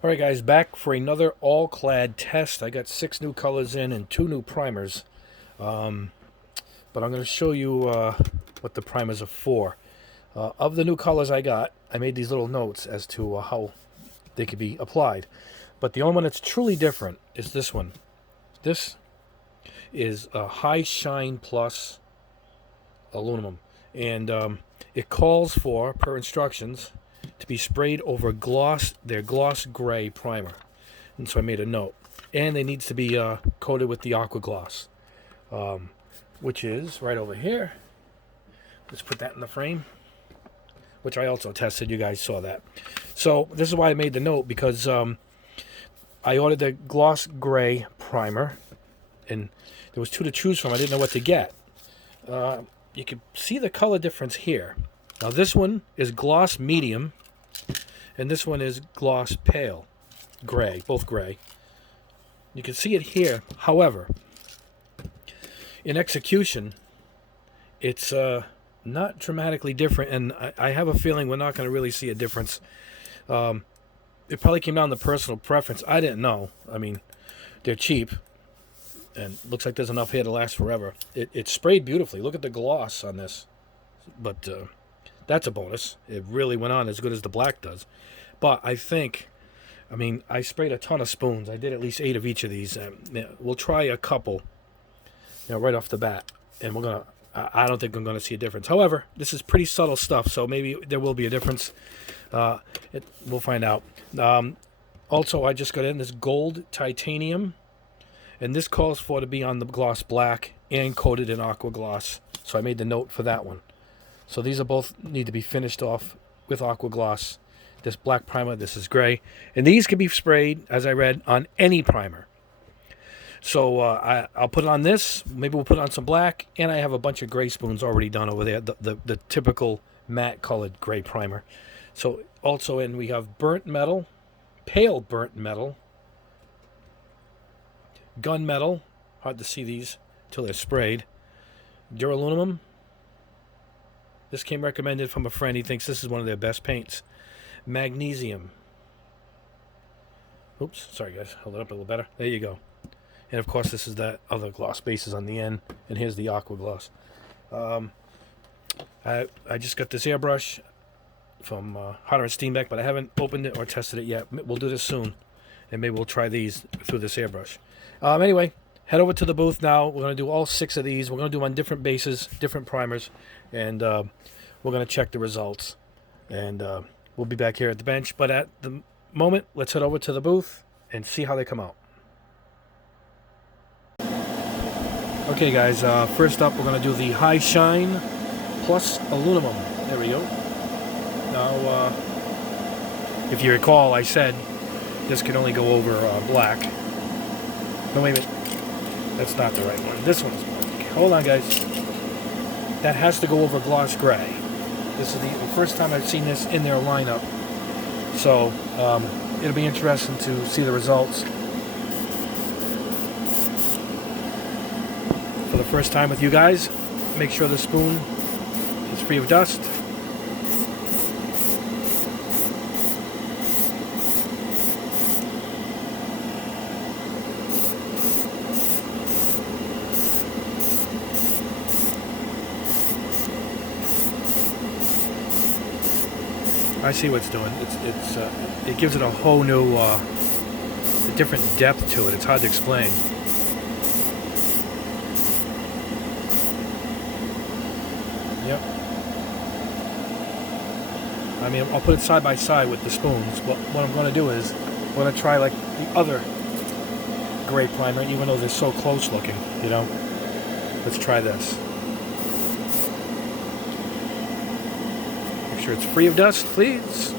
Alright guys, back for another Alclad test. I got 6 new colors in and 2 new primers. But I'm going to show you what the primers are for. Of the new colors I got, I made these little notes as to how they could be applied. But the only one that's truly different is this one. This is a High Shine Plus aluminum. And it calls for, per instructions, to be sprayed over their gloss gray primer. And so I made a note. And it needs to be coated with the aqua gloss, which is right over here. Let's put that in the frame, which I also tested. You guys saw that. So this is why I made the note, because I ordered the gloss gray primer, and there was 2 to choose from. I didn't know what to get. You can see the color difference here. Now this one is gloss medium, and this one is gloss pale gray, both gray. You can see it here. However, in execution, it's not dramatically different, and I have a feeling we're not going to really see a difference. It probably came down to personal preference. I didn't know. I mean, they're cheap, and looks like there's enough here to last forever. It sprayed beautifully. Look at the gloss on this. But that's a bonus. It really went on as good as the black does. But I think, I mean, I sprayed a ton of spoons. I did at least 8 of each of these. We'll try a couple, right off the bat. And we're going to, I don't think I'm going to see a difference. However, this is pretty subtle stuff, so maybe there will be a difference. We'll find out. Also, I just got in this gold titanium. And this calls for to be on the gloss black and coated in aqua gloss. So I made the note for that one. So these are both need to be finished off with aqua gloss. This black primer, this is gray. And these can be sprayed, as I read, on any primer. So I'll put it on this. Maybe we'll put on some black. And I have a bunch of gray spoons already done over there. The typical matte colored gray primer. So also in we have burnt metal, pale burnt metal, gunmetal, hard to see these till they're sprayed, Dura Aluminum. This came recommended from a friend. He thinks this is one of their best paints. Magnesium. Oops, sorry guys, hold it up a little better. There you go. And of course this is that other gloss bases on the end, and here's the aqua gloss. I just got this airbrush from Hotter and Steenbeck, but I haven't opened it or tested it yet. We'll do this soon, and maybe we'll try these through this airbrush. Anyway, head over to the booth now. We're going to do all 6 of these. We're going to do them on different bases, different primers, and we're going to check the results. And we'll be back here at the bench. But at the moment, let's head over to the booth and see how they come out. Okay, guys, first up, we're going to do the High Shine Plus Aluminum. There we go. Now, if you recall, I said this can only go over black. No, wait a minute. That's not the right one. This one's black. Hold on, guys. That has to go over gloss gray. This is the first time I've seen this in their lineup. So, it'll be interesting to see the results. For the first time with you guys, make sure the spoon is free of dust. I see what it's doing. It gives it a whole new, a different depth to it. It's hard to explain. Yep. I mean, I'll put it side by side with the spoons. But what I'm going to do is, I'm going to try like the other gray primer, even though they're so close looking. Let's try this. It's free of dust, please.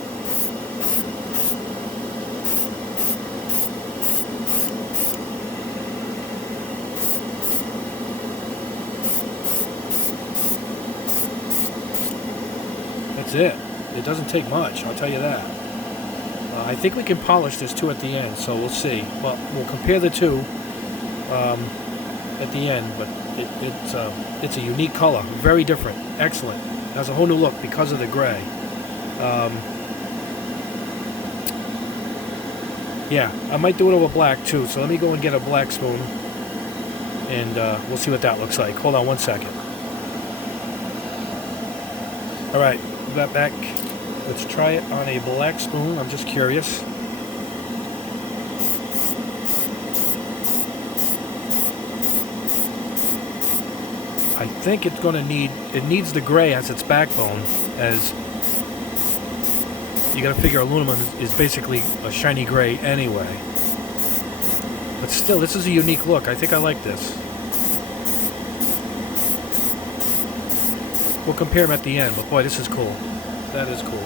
That's it. It doesn't take much, I'll tell you that. I think we can polish this too at the end, so we'll see. But we'll compare the two at the end. But it's a unique color, very different, excellent. It has a whole new look because of the gray. Yeah, I might do it over black too, so let me go and get a black spoon, and we'll see what that looks like. Hold on 1 second. Alright, that back. Let's try it on a black spoon. I'm just curious. I think it's going to it needs the gray as its backbone, as you got to figure aluminum is basically a shiny gray anyway. But still, this is a unique look. I think I like this. We'll compare them at the end, but boy, this is cool. That is cool.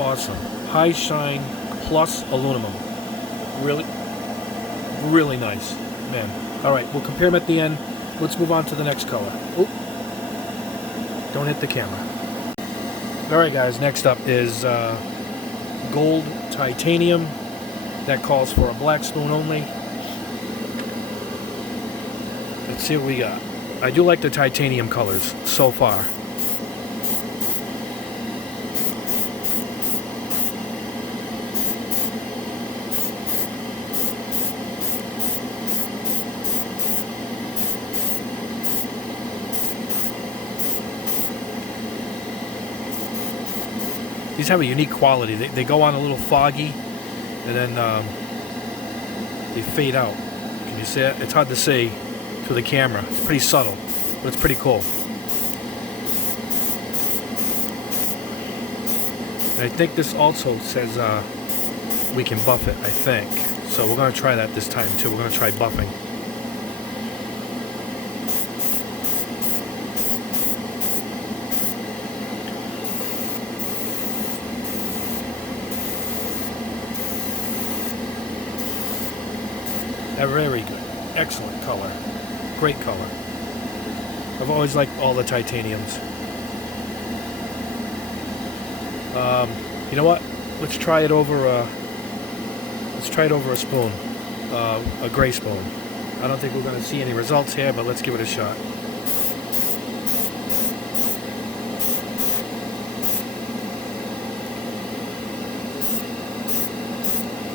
Awesome. High shine plus aluminum. Really, really nice. Man. Alright, we'll compare them at the end. Let's move on to the next color. Oop. Don't hit the camera. Alright guys, next up is gold titanium. That calls for a black spoon only. Let's see what we got. I do like the titanium colors so far. These have a unique quality. They go on a little foggy, and then they fade out. Can you see it? It's hard to see through the camera. It's pretty subtle, but it's pretty cool. And I think this also says we can buff it, I think. So we're going to try that this time too. We're going to try buffing. Very good. Excellent color. Great color. I've always liked all the titaniums. You know what? Let's try it over a spoon. A gray spoon. I don't think we're going to see any results here, but let's give it a shot.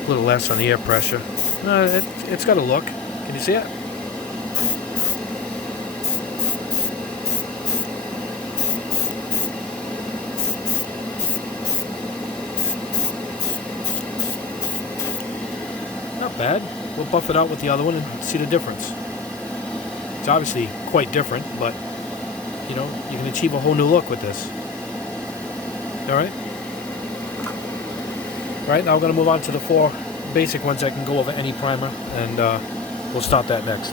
A little less on the air pressure. It's got a look. Can you see it? Not bad. We'll buff it out with the other one and see the difference. It's obviously quite different, but you know, you can achieve a whole new look with this. Alright? Alright, now we're going to move on to the 4 basic ones that can go over any primer, and we'll stop that next.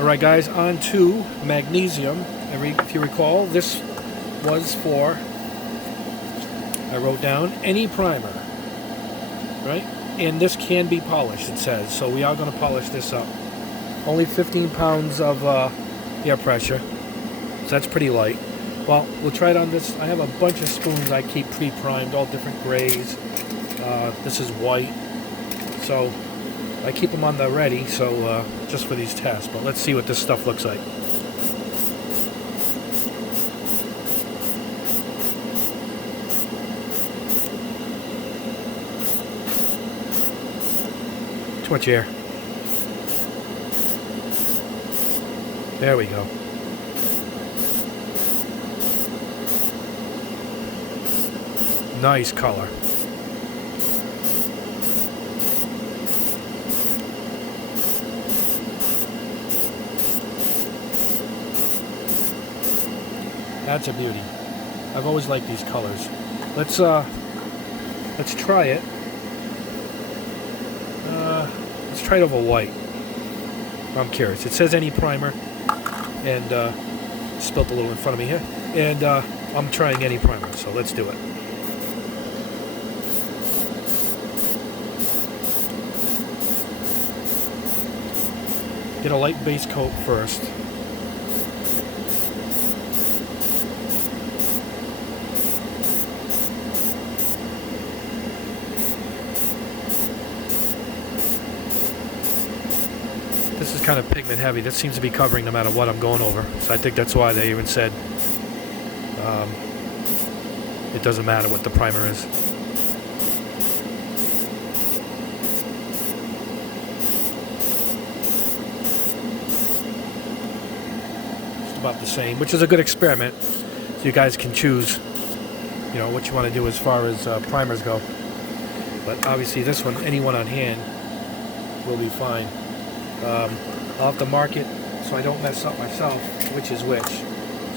Alright guys, on to magnesium. If you recall, this was for, I wrote down, any primer, right? And this can be polished, it says, so we are going to polish this up. Only 15 pounds of air pressure, so that's pretty light. Well, we'll try it on this. I have a bunch of spoons I keep pre-primed, all different grays. This is white, so I keep them on the ready, so just for these tests. But let's see what this stuff looks like. Too much air. There we go. Nice color. That's a beauty. I've always liked these colors. Let's try it. Let's try it over white. I'm curious. It says any primer, and spilt a little in front of me here. And I'm trying any primer, so let's do it. Get a light base coat first. This is kind of pigment heavy. This seems to be covering no matter what I'm going over. So I think that's why they even said it doesn't matter what the primer is. Just about the same, which is a good experiment. So you guys can choose, you know, what you want to do as far as primers go. But obviously this one, anyone on hand will be fine. I'll have to mark it so I don't mess up myself which is which.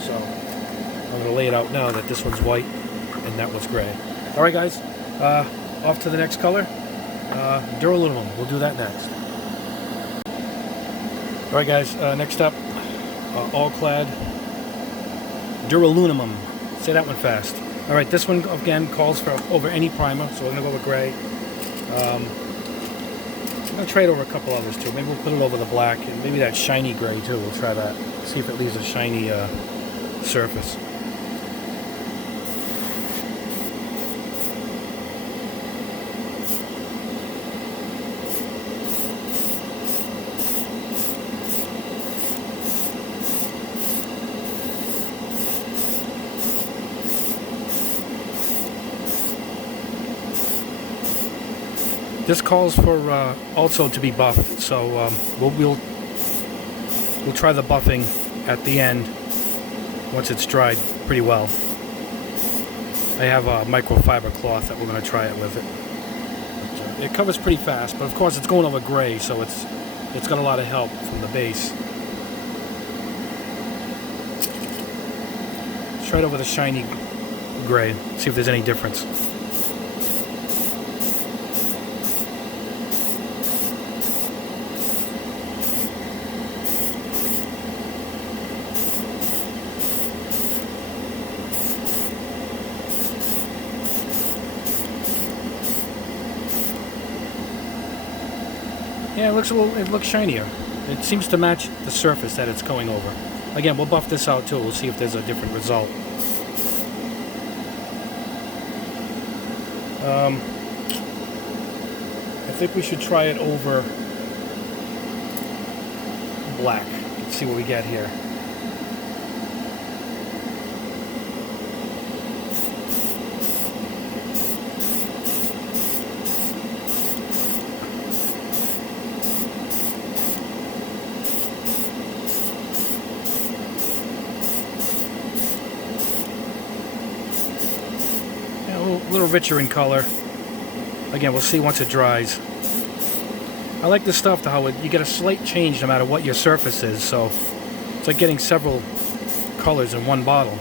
So I'm going to lay it out now that this one's white and that one's gray. Alright guys, off to the next color. Dura Aluminum, we'll do that next. Alright guys, next up, Alclad Dura Aluminum. Say that one fast. Alright, this one again calls for over any primer, so we're going to go with gray. I'm going to try it over a couple others too. Maybe we'll put it over the black and maybe that shiny gray too. We'll try that. See if it leaves a shiny surface. This calls for also to be buffed, so we'll try the buffing at the end once it's dried pretty well. I have a microfiber cloth that we're going to try it with it. It covers pretty fast, but of course it's going over gray, so it's got a lot of help from the base. Let's try it over the shiny gray, see if there's any difference. Yeah, it looks shinier. It seems to match the surface that it's going over. Again, we'll buff this out too. We'll see if there's a different result. I think we should try it over black. Let's see what we get here. A little richer in color. Again, we'll see once it dries. I like this stuff, how you get a slight change no matter what your surface is, so it's like getting several colors in one bottle.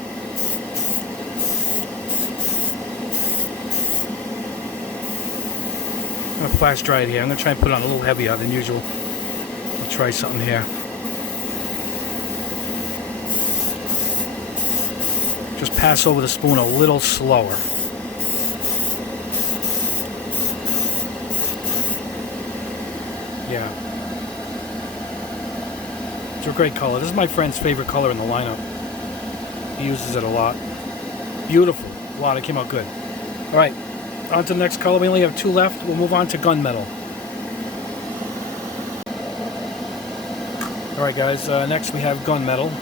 I'm going to flash dry it here. I'm going to try and put it on a little heavier than usual. I'll try something here. Just pass over the spoon a little slower. Yeah. It's a great color. This is my friend's favorite color in the lineup. He uses it a lot. Beautiful. Wow, it came out good. Alright, on to the next color. We only have two left. We'll move on to Gunmetal. Alright guys, next we have Gunmetal.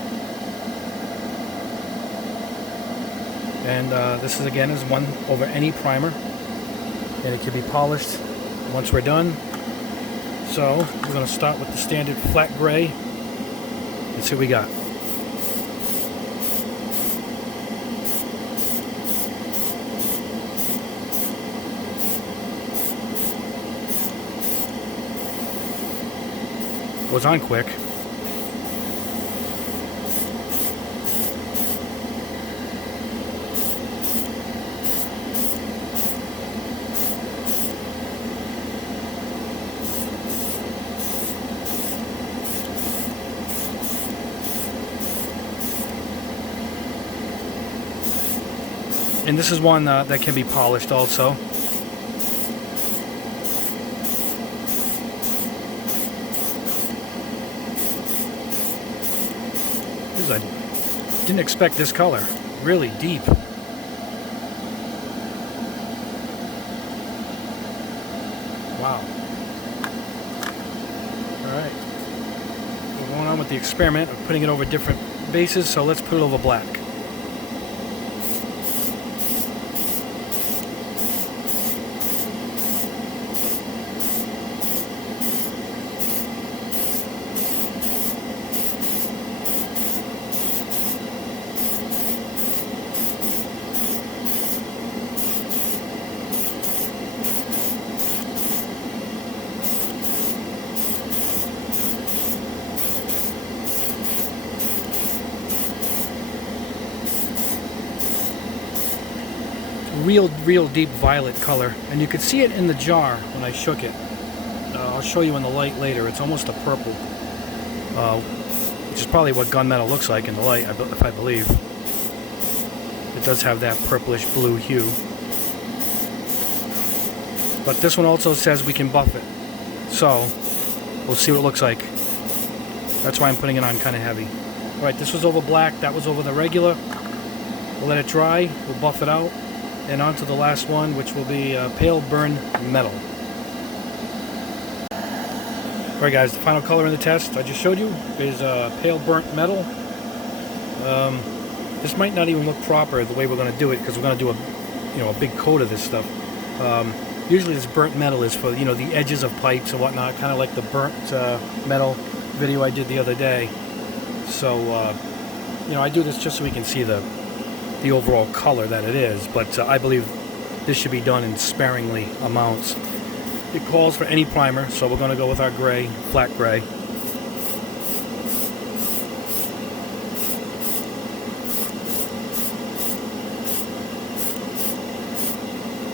And this is again is one over any primer. And it can be polished once we're done. So, we're going to start with the standard flat gray. Let's see what we got. Goes on quick. And this is one that can be polished also. I didn't expect this color. Really deep. Wow. Alright. We're going on with the experiment of putting it over different bases, so let's put it over black. real deep violet color, and you could see it in the jar when I shook it. I'll show you in the light later. It's almost a purple, which is probably what gunmetal looks like in the light, if I believe. It does have that purplish blue hue. But this one also says we can buff it, so we'll see what it looks like. That's why I'm putting it on kind of heavy. Alright, this was over black, that was over the regular. We'll let it dry, we'll buff it out, and on to the last one, which will be pale burn metal. Alright guys, the final color in the test I just showed you is pale burnt metal. This might not even look proper the way we're going to do it, because we're going to do a big coat of this stuff. Usually this burnt metal is for the edges of pipes and whatnot, kind of like the burnt metal video I did the other day. So I do this just so we can see the overall color that it is, but I believe this should be done in sparingly amounts. It calls for any primer, so we're going to go with our gray, flat gray.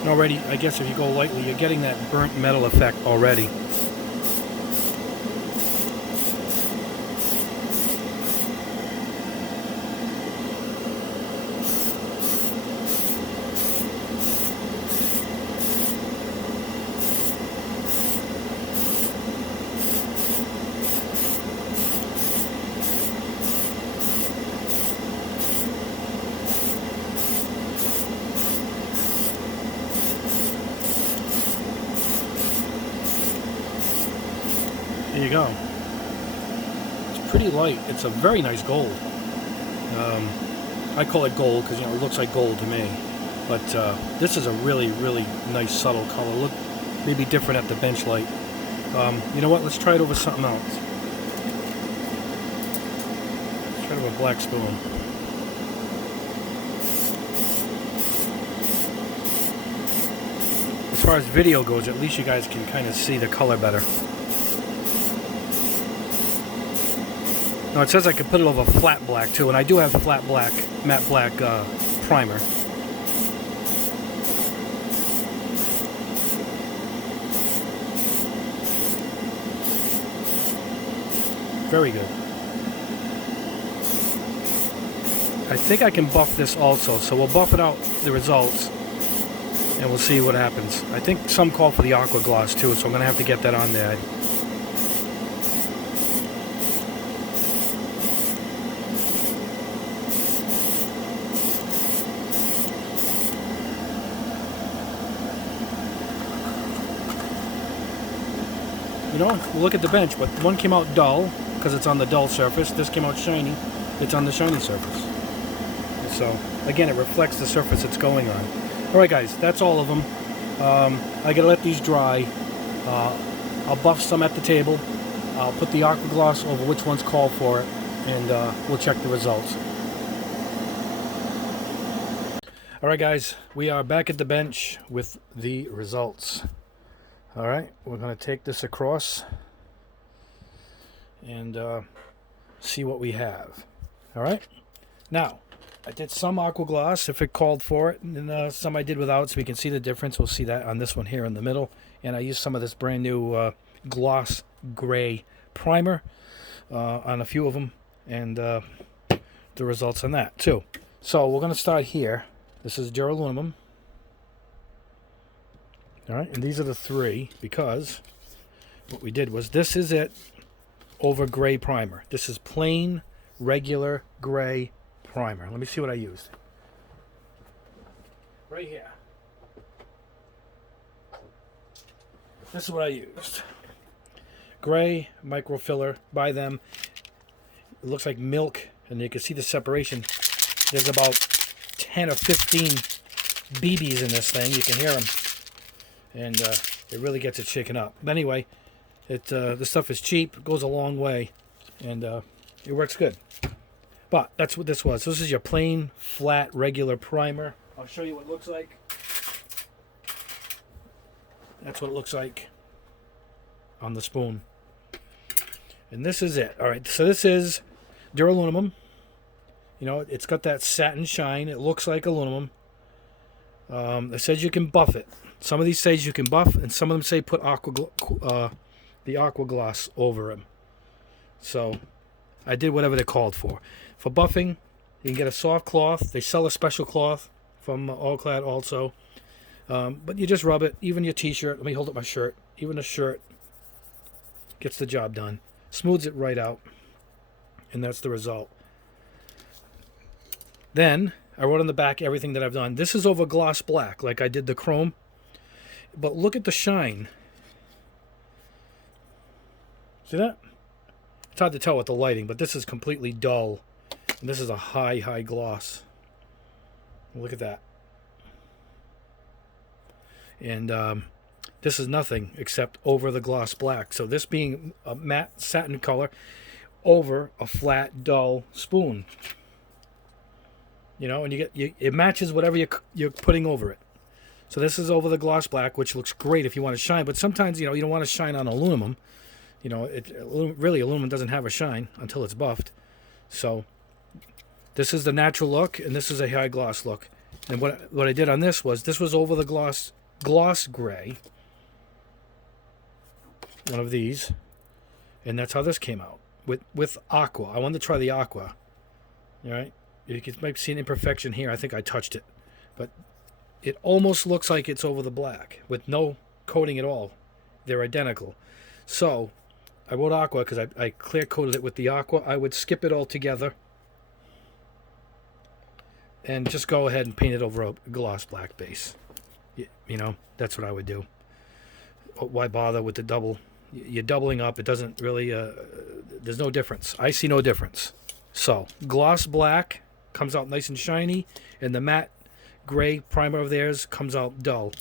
And already, I guess if you go lightly, you're getting that burnt metal effect already. There you go. It's pretty light. It's a very nice gold. I call it gold because it looks like gold to me. But this is a really nice subtle color. Look, maybe different at the bench light. You know what? Let's try it over something else. Let's try it over a black spoon. As far as video goes, at least you guys can kind of see the color better. Now it says I could put it over flat black too, and I do have flat black, matte black primer. Very good. I think I can buff this also, so we'll buff it out, the results, and we'll see what happens. I think some call for the aqua gloss too, so I'm going to have to get that on there. We'll look at the bench, but one came out dull because it's on the dull surface. This came out shiny. It's on the shiny surface. So again, it reflects the surface it's going on. Alright guys, that's all of them. I gotta let these dry. I'll buff some at the table. I'll put the aqua gloss over which one's called for it, and we'll check the results. Alright guys, we are back at the bench with the results. Alright, we're going to take this across and see what we have. Alright, now I did some aqua gloss if it called for it, and some I did without, so we can see the difference. We'll see that on this one here in the middle. And I used some of this brand new gloss gray primer on a few of them, and the results on that too. So we're going to start here. This is Dura Aluminum. Alright, and these are the three, because what we did was, this is it over gray primer. This is plain, regular gray primer. Let me see what I used. Right here. This is what I used. Gray microfiller by them. It looks like milk, and you can see the separation. There's about 10 or 15 BBs in this thing. You can hear them. And it really gets it shaken up. But anyway, the stuff is cheap, goes a long way, and it works good. But that's what this was. This is your plain, flat, regular primer. I'll show you what it looks like. That's what it looks like on the spoon. And this is it. All right, so this is Dura Aluminum. It's got that satin shine. It looks like aluminum. It says you can buff it. Some of these say you can buff, and some of them say put the aqua gloss over them. So I did whatever they're called for. For buffing, you can get a soft cloth. They sell a special cloth from Alclad also. But you just rub it. Even your t-shirt. Let me hold up my shirt. Even a shirt gets the job done. Smooths it right out. And that's the result. Then I wrote on the back everything that I've done. This is over gloss black, like I did the chrome. But look at the shine. See that? It's hard to tell with the lighting, but this is completely dull. And this is a high, high gloss. Look at that. And this is nothing except over the gloss black. So this being a matte satin color over a flat, dull spoon. You know, and it matches whatever you're putting over it. So this is over the gloss black, which looks great if you want to shine. But sometimes, you know, you don't want to shine on aluminum. You know, really aluminum doesn't have a shine until it's buffed. So this is the natural look, and this is a high gloss look. And what I did on this was over the gloss gray. One of these, and that's how this came out with aqua. I wanted to try the aqua. All right, you might see an imperfection here. I think I touched it, but it almost looks like it's over the black with no coating at all. They're identical. So I wrote aqua because I clear coated it with the aqua. I would skip it all together and just go ahead and paint it over a gloss black base. You know, that's what I would do. Why bother with the double? You're doubling up. It doesn't really, there's no difference. I see no difference. So gloss black comes out nice and shiny, and the matte gray primer of theirs comes out dull.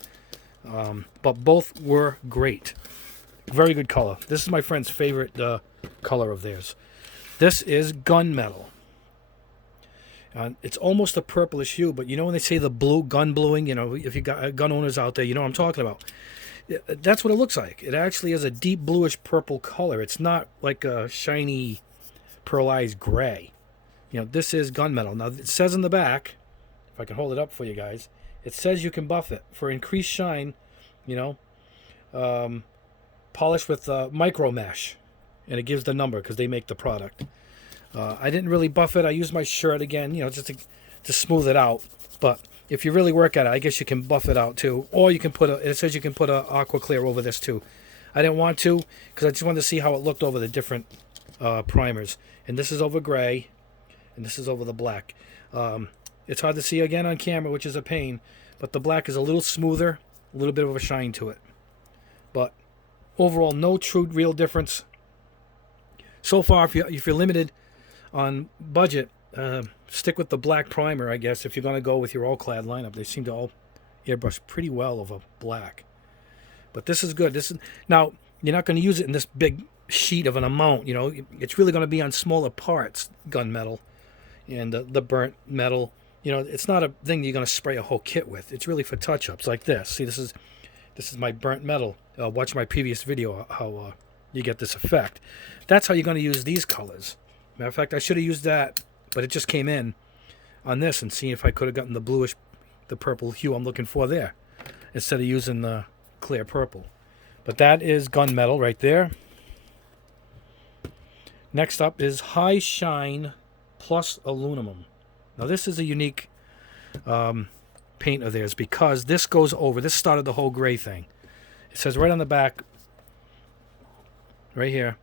But both were great. Very good color. This is my friend's favorite color of theirs. This is Gunmetal. It's almost a purplish hue, but you know when they say the blue, gun bluing, you know, if you got gun owners out there, you know what I'm talking about. That's what it looks like. It actually is a deep bluish purple color. It's not like a shiny pearlized gray. You know, this is Gunmetal. Now, it says in the back, if I can hold it up for you guys, it says you can buff it for increased shine, you know, polish with micro mesh, and it gives the number because they make the product. I didn't really buff it. I used my shirt again, you know, just to smooth it out. But if you really work at it, I guess you can buff it out too. Or you can it says you can put a aqua clear over this too. I didn't want to because I just wanted to see how it looked over the different primers. And this is over gray, and this is over the black. It's hard to see again on camera, which is a pain. But the black is a little smoother, a little bit of a shine to it. But overall, no true real difference. So far, if you're limited on budget, stick with the black primer, I guess, if you're going to go with your Alclad lineup. They seem to all airbrush pretty well over black. But this is good. Now, you're not going to use it in this big sheet of an amount. You know, it's really going to be on smaller parts, gunmetal and the burnt metal. You know, it's not a thing you're going to spray a whole kit with. It's really for touch-ups like this. See, this is my burnt metal. Watch my previous video how you get this effect. That's how you're going to use these colors. Matter of fact, I should have used that, but it just came in on this and seeing if I could have gotten the purple hue I'm looking for there instead of using the clear purple. But that is Gunmetal right there. Next up is High Shine Plus Aluminum. Now this is a unique paint of theirs because this goes over. This started the whole gray thing. It says right on the back, right here,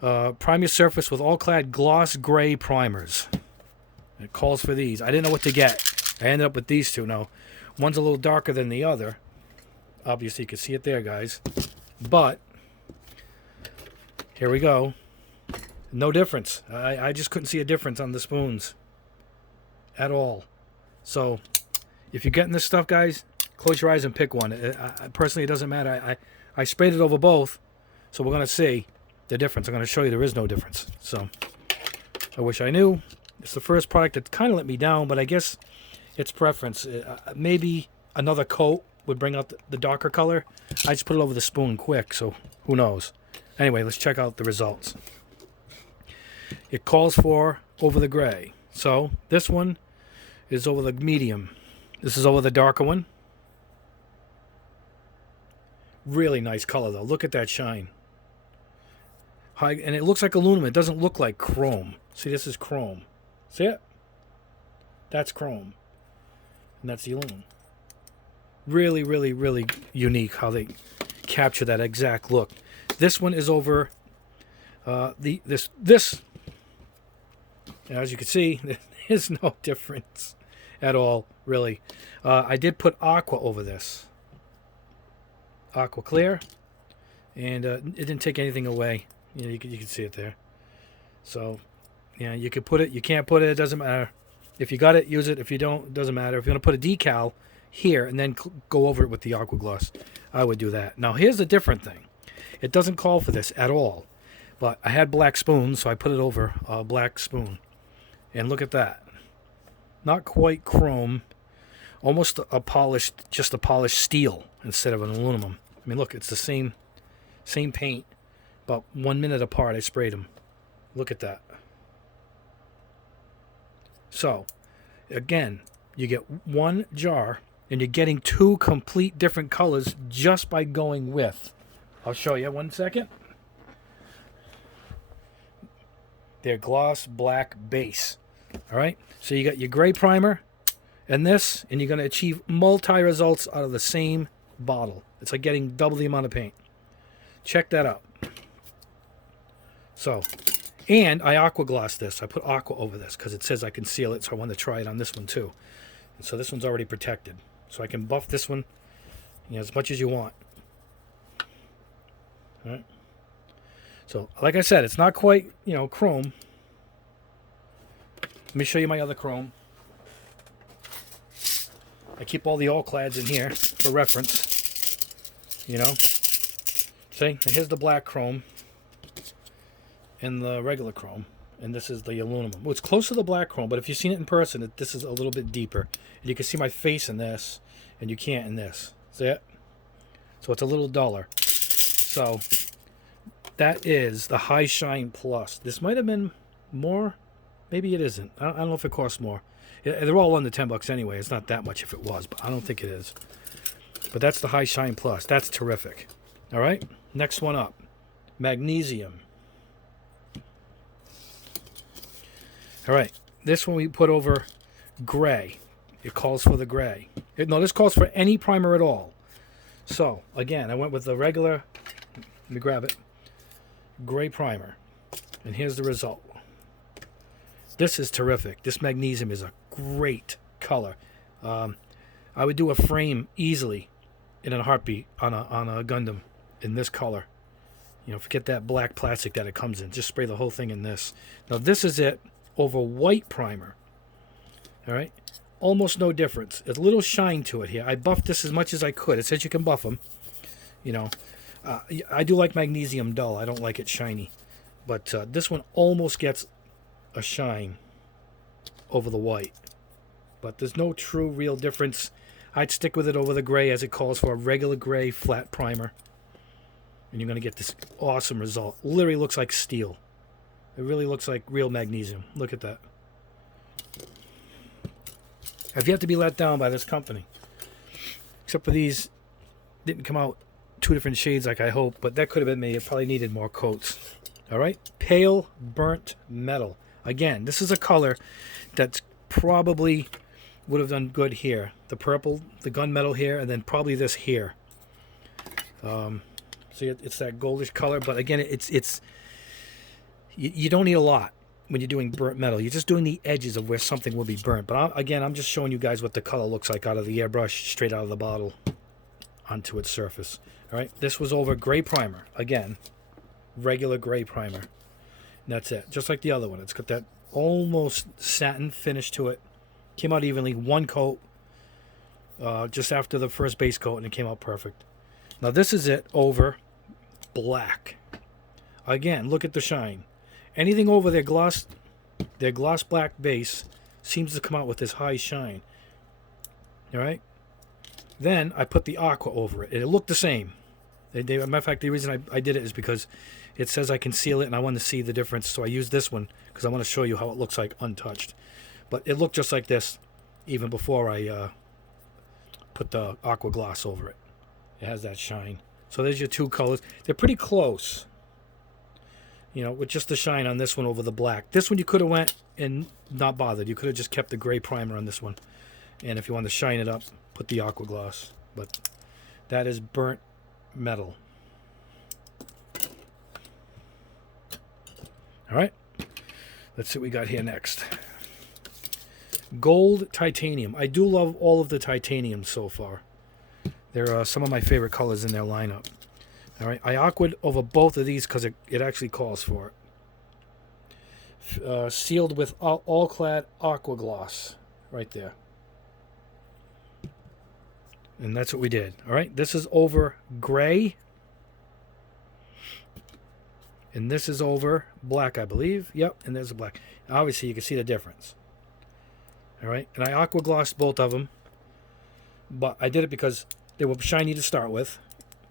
prime your surface with Alclad gloss gray primers. It calls for these. I didn't know what to get. I ended up with these two. Now, one's a little darker than the other. Obviously, you can see it there, guys. But here we go. No difference. I just couldn't see a difference on the spoons at all. So, if you're getting this stuff, guys, close your eyes and pick one. Personally, it doesn't matter. I sprayed it over both, so we're going to see the difference. I'm going to show you there is no difference. So, I wish I knew. It's the first product that kind of let me down, but I guess it's preference. Maybe another coat would bring out the darker color. I just put it over the spoon quick, so who knows. Anyway, let's check out the results. It calls for over the gray. So, this one is over the medium. This is over the darker one. Really nice color though. Look at that shine. High, and it looks like aluminum. It doesn't look like chrome. See, this is chrome. See it? That's chrome. And that's the aluminum. Really, really, really unique how they capture that exact look. This one is over this. As you can see, there's no difference at all, really. I did put aqua over this. Aqua clear. And it didn't take anything away. You know, you can see it there. So, yeah, you can put it. You can't put it. It doesn't matter. If you got it, use it. If you don't, it doesn't matter. If you're going to put a decal here and then go over it with the aqua gloss, I would do that. Now, here's a different thing. It doesn't call for this at all. But I had black spoons, so I put it over a black spoon. And look at that. Not quite chrome. Almost a polished, just a polished steel instead of an aluminum. I mean, look, it's the same paint. About 1 minute apart, I sprayed them. Look at that. So, again, you get one jar, and you're getting two complete different colors just by going with. I'll show you 1 second. They're gloss black base. All right? So you got your gray primer and this, and you're going to achieve multi-results out of the same bottle. It's like getting double the amount of paint. Check that out. So, and I aqua glossed this. I put aqua over this because it says I can seal it, so I want to try it on this one too. And so this one's already protected. So I can buff this one, you know, as much as you want. All right. So, like I said, it's not quite, you know, chrome. Let me show you my other chrome. I keep all the Alclads in here for reference. You know. See, here's the black chrome and the regular chrome, and this is the aluminum. Well, it's close to the black chrome, but if you've seen it in person, this is a little bit deeper. And you can see my face in this, and you can't in this. See it? So it's a little duller. So that is the High Shine Plus. This might have been more. Maybe it isn't. I don't know if it costs more. They're all under $10 anyway. It's not that much if it was, but I don't think it is. But that's the High Shine Plus. That's terrific. All right, next one up, Magnesium. All right, this one we put over gray. It calls for the gray. No, this calls for any primer at all. So, again, I went with the regular, let me grab it, gray primer. And here's the result. This is terrific. This Magnesium is a great color. I would do a frame easily in a heartbeat on a Gundam in this color. You know, forget that black plastic that it comes in. Just spray the whole thing in this. Now, this is it over white primer. All right? Almost no difference. A little shine to it here. I buffed this as much as I could. It says you can buff them. You know, I do like Magnesium dull. I don't like it shiny. But this one almost gets a shine over the white. But there's no true real difference. I'd stick with it over the gray as it calls for a regular gray flat primer. And you're going to get this awesome result. Literally looks like steel. It really looks like real Magnesium. Look at that. I've yet to be let down by this company. Except for these didn't come out two different shades like I hoped, but that could have been me. It probably needed more coats. All right? Pale burnt metal. Again, this is a color that's probably would have done good here. The purple, the gunmetal here, and then probably this here. See, it's that goldish color, but again, it's you don't need a lot when you're doing burnt metal. You're just doing the edges of where something will be burnt. But I'm just showing you guys what the color looks like out of the airbrush, straight out of the bottle onto its surface. All right, this was over gray primer. Again, regular gray primer. And that's it, just like the other one. It's got that almost satin finish to it. Came out evenly, one coat, just after the first base coat, and it came out perfect. Now this is it over black. Again, look at the shine. Anything over their gloss black base seems to come out with this high shine. All right. Then I put the aqua over it. It looked the same. Matter of fact, the reason I did it is because it says I can seal it, and I want to see the difference. So I used this one because I want to show you how it looks like untouched. But it looked just like this even before I put the aqua gloss over it. It has that shine. So there's your two colors. They're pretty close. You know, with just the shine on this one over the black. This one you could have went and not bothered. You could have just kept the gray primer on this one. And if you want to shine it up, put the aqua gloss. But that is burnt metal. All right. Let's see what we got here next. Gold titanium. I do love all of the titanium so far. They're some of my favorite colors in their lineup. All right, I aquaed over both of these because it actually calls for it. Sealed with Alclad aqua gloss right there. And that's what we did. All right, this is over gray. And this is over black, I believe. Yep, and there's a black. Obviously, you can see the difference. All right, and I aqua glossed both of them. But I did it because they were shiny to start with.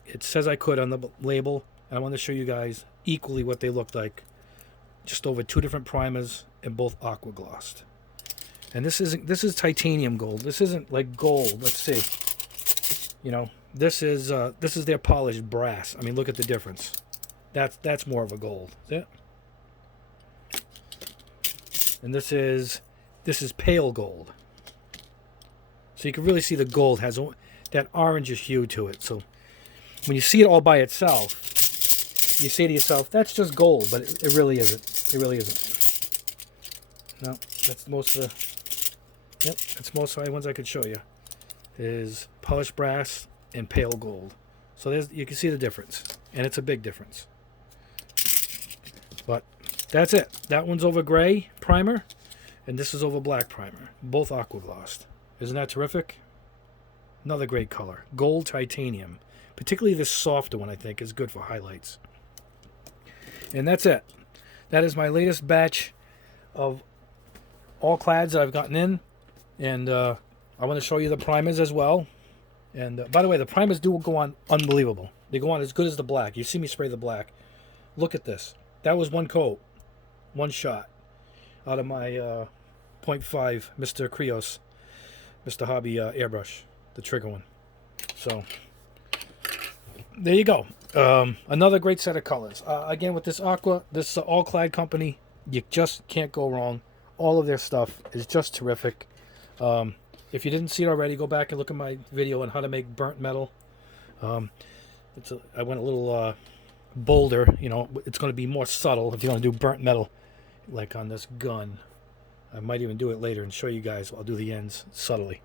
It says I could on the label. And I want to show you guys equally what they looked like. Just over two different primers and both aqua glossed. And this is titanium gold. This isn't like gold. Let's see. You know, this is their polished brass. I mean, look at the difference. That's more of a gold. See it? And this is pale gold. So you can really see the gold has that orangish hue to it. So when you see it all by itself, you say to yourself, that's just gold, but it really isn't. It really isn't. No, that's most of the, yep, that's most of the ones I could show you. Is polished brass and pale gold. So you can see the difference, and it's a big difference. But that's it. That one's over gray primer, and this is over black primer. Both aqua glossed. Isn't that terrific? Another great color. Gold titanium. Particularly this softer one, I think, is good for highlights. And that's it. That is my latest batch of all clads that I've gotten in. And I want to show you the primers as well. And by the way, the primers do go on unbelievable. They go on as good as the black. You see me spray the black. Look at this. That was one coat. One shot. Out of my 0.5 Mr. Krios. Mr. Hobby airbrush. The trigger one. So there you go. Another great set of colors. Again, with this Alclad company, you just can't go wrong. All of their stuff is just terrific. If you didn't see it already, go back and look at my video on how to make burnt metal. I went a little bolder. You know, it's going to be more subtle if you want to do burnt metal, like on this gun. I might even do it later and show you guys. I'll do the ends subtly.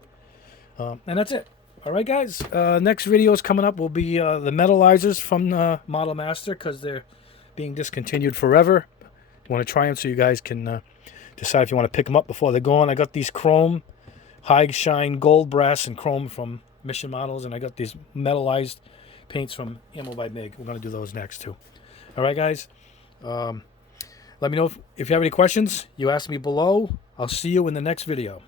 And that's it. All right, guys. Next video is coming up will be the metallizers from Model Master because they're being discontinued forever. You want to try them so you guys can decide if you want to pick them up before they're gone. I got these chrome, high shine gold, brass, and chrome from Mission Models, and I got these metallized paints from Ammo by MIG. We're going to do those next too. All right, guys. Let me know if you have any questions. You ask me below. I'll see you in the next video.